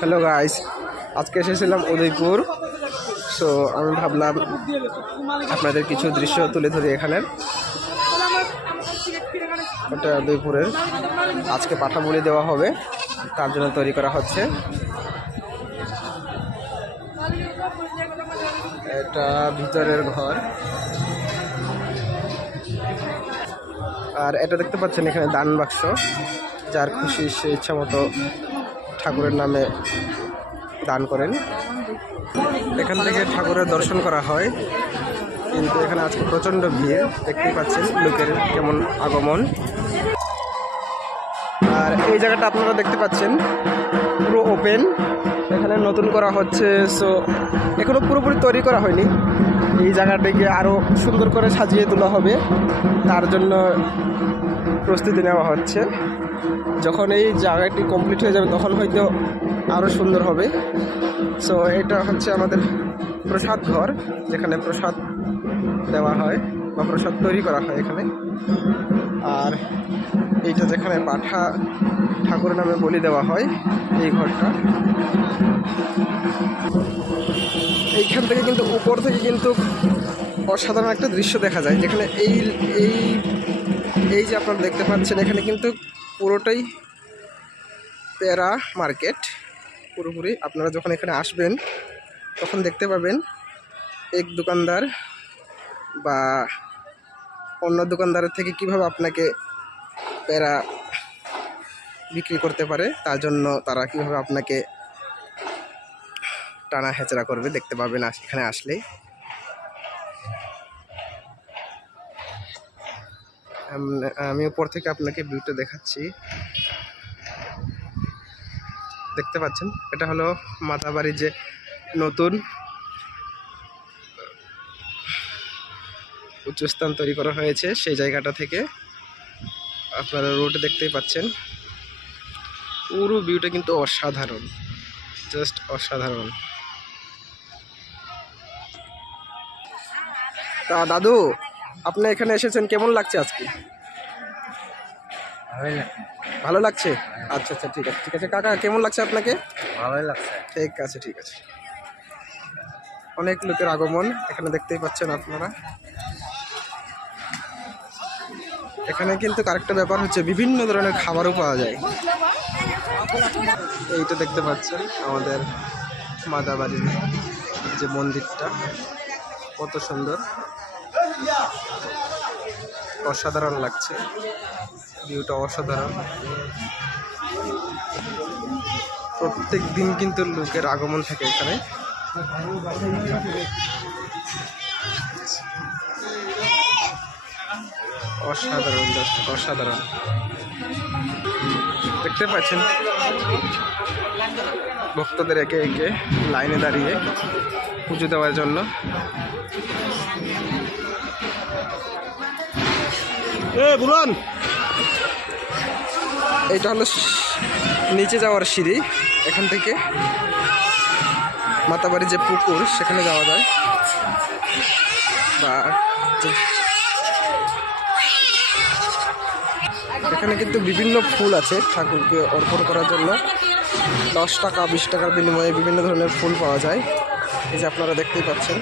Hello guys, আজকে এসেছিলাম Udaipur. So আমি ভাবলাম আপনাদের কিছু দৃশ্য তুলে ধরি এখানের। এটা উদয়পুরের আজকে পাঠা বলি দেওয়া হবে, তার জন্য তৈরি করা হচ্ছে। এটা ভিতরের ঘর, আর এটা দেখতে পাচ্ছেন এখানে দান বাক্স, যার খুশি সে ইচ্ছা মতো ঠাকুরের নামে দান করেন। এখান থেকে ঠাকুরের দর্শন করা হয়, কিন্তু এখানে আজকে প্রচণ্ড ভিড়, দেখতেই পাচ্ছেন লোকের কেমন আগমন। আর এই জায়গাটা আপনারা দেখতে পাচ্ছেন পুরো ওপেন, এখানে নতুন করা হচ্ছে। সো এখনও পুরোপুরি তৈরি করা হয়নি, এই জায়গাটাকে আরও সুন্দর করে সাজিয়ে তোলা হবে, তার জন্য প্রস্তুতি নেওয়া হচ্ছে। যখন এই জায়গাটি কমপ্লিট হয়ে যাবে তখন হয়তো আরও সুন্দর হবে। সো এটা হচ্ছে আমাদের প্রসাদ ঘর, যেখানে প্রসাদ দেওয়া হয় বা প্রসাদ তৈরি করা হয় এখানে। আর এইটা যেখানে পাঠা ঠাকুরের নামে বলি দেওয়া হয়, এই ঘরটা। এইখান থেকে কিন্তু উপর থেকে কিন্তু অসাধারণ একটা দৃশ্য দেখা যায়, যেখানে এই এই এই যে আপনারা দেখতে পাচ্ছেন, এখানে কিন্তু পুরোটাই পেয়ারা মার্কেট। পুরোপুরি আপনারা যখন এখানে আসবেন তখন দেখতে পাবেন এক দোকানদার বা অন্য দোকানদারের থেকে কিভাবে আপনাকে পেয়ারা বিক্রি করতে পারে, তার জন্য তারা কিভাবে আপনাকে টানা হেচড়া করবে দেখতে পাবেন এখানে আসলেই। আমি উপর থেকে আপনাকে ভিউটা দেখাচ্ছি, দেখতে পাচ্ছেন এটা হলো মাতাবাড়ির যে নতুন উঁচু স্থান তৈরি করা হয়েছে, সেই জায়গাটা থেকে আপনারা রোড দেখতেই পাচ্ছেন। পুরো ভিউটা কিন্তু অসাধারণ, জাস্ট অসাধারণ। তা দাদু, আপনি এখানে এসেছেন, কেমন লাগছে আজকে? ভালো লাগছে? আচ্ছা আচ্ছা, ঠিক আছে ঠিক আছে। কাকা, কেমন লাগছে আপনাকে? ভালোই লাগছে। ঠিক আছে ঠিক আছে। অনেক লোকের আগমন এখানে দেখতেই পাচ্ছেন আপনারা। এখানে কিন্তু আরেকটা ব্যাপার হচ্ছে, বিভিন্ন ধরনের খাবারও পাওয়া যায়। এইটা দেখতে পাচ্ছেন আমাদের মাতাবাড়ির যে মন্দিরটা, কত সুন্দর, অসাধারণ লাগছে, ভিউটা অসাধারণ। প্রত্যেক দিন কিন্তু লোকের আগমন থাকে এখানে। অসাধারণ, জাস্ট অসাধারণ। দেখতে পাচ্ছেন ভক্তদের একে একে লাইনে দাঁড়িয়ে পুজো দেওয়ার জন্য। বলুন, এটা হলো নিচে যাওয়ার সিঁড়ি, এখান থেকে মাতাবাড়ির যে পুকুর সেখানে যাওয়া যায়। বা এখানে কিন্তু বিভিন্ন ফুল আছে ঠাকুরকে অর্পণ করার জন্য। 10 টাকা 20 টাকার বিনিময়ে বিভিন্ন ধরনের ফুল পাওয়া যায়, এই যে আপনারা দেখতেই পাচ্ছেন।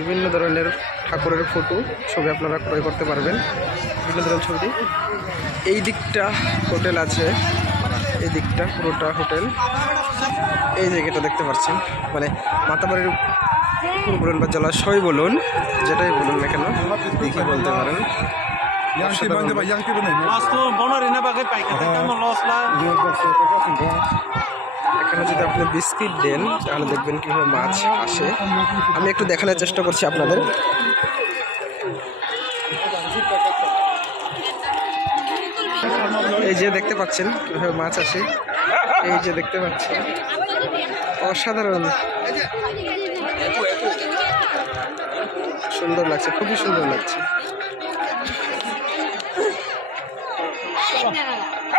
বিভিন্ন ধরনের ঠাকুরের ফটো ছবি আপনারা ক্রয় করতে পারবেন, বিভিন্ন ধরনের ছবি। এই দিকটা হোটেল আছে, এই দিকটা পুরোটা হোটেল। এই জায়গাটা দেখতে পাচ্ছেন, মানে মাতাবাড়ির পুকুর বলুন বা জলাশয় বলুন, যেটাই বলুন না কেন, দেখে বলতে পারেন। এখানে যদি আপনি বিস্কিট দেন তাহলে দেখবেন কিভাবে মাছ আসে। আমি একটু দেখানোর চেষ্টা করছি আপনাদের। এই যে দেখতে পাচ্ছেন কিভাবে মাছ আসে, এই যে দেখতে পাচ্ছেন, অসাধারণ সুন্দর লাগছে, খুবই সুন্দর লাগছে।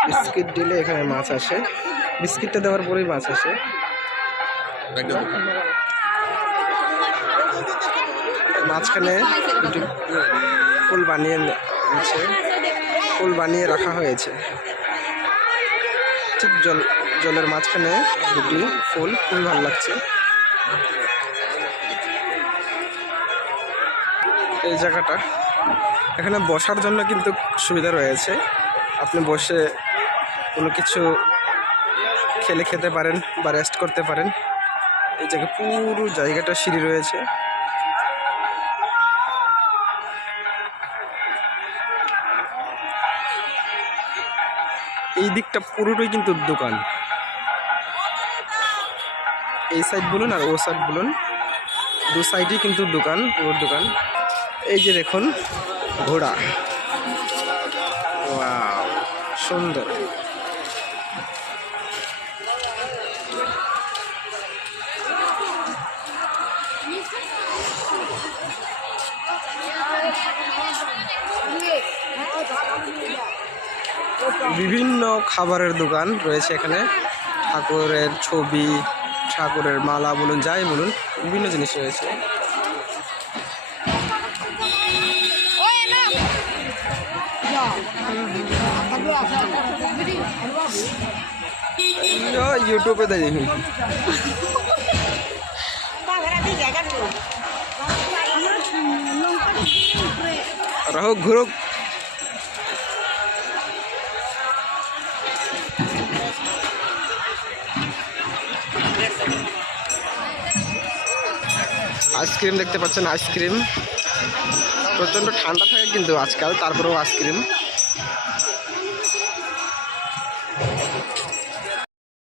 বিস্কিট দিলে এখানে মাছ আসে, বিস্কিটটা দেওয়ার পরেই মাছ আসে। মাঝখানে দুটি ফুল বানিয়ে নিচে ফুল বানিয়ে রাখা হয়েছে। ঠিক জলের মাঝখানে দুটি ফুল, খুবই ভালো লাগছে। এই জায়গাটা, এখানে বসার জন্য কিন্তু সুবিধা রয়েছে। আপনি বসে কোনো কিছু খেতে পারেন বা রেস্ট করতে পারেন। এই জায়গায় পুরো জায়গাটা সিঁড়ি রয়েছে। এই দিকটা পুরোটাই কিন্তু দোকান, এই সাইড বলুন আর ও সাইড বলুন, দু সাইডই কিন্তু দোকান, পুরো দোকান। এই যে দেখুন ঘোড়া, ওয়াও সুন্দর। বিভিন্ন খাবারের দোকান রয়েছে এখানে, ঠাকুরের ছবি, ঠাকুরের মালা বলুন, যাই বলুন, বিভিন্ন জিনিস রয়েছে। ইউটিউবে দেখি রাহু ঘুরুক। আইসক্রিম দেখতে পাচ্ছেন, আইসক্রিম প্রচণ্ড ঠান্ডা থাকে কিন্তু আজকাল, তারপরেও আইসক্রিম।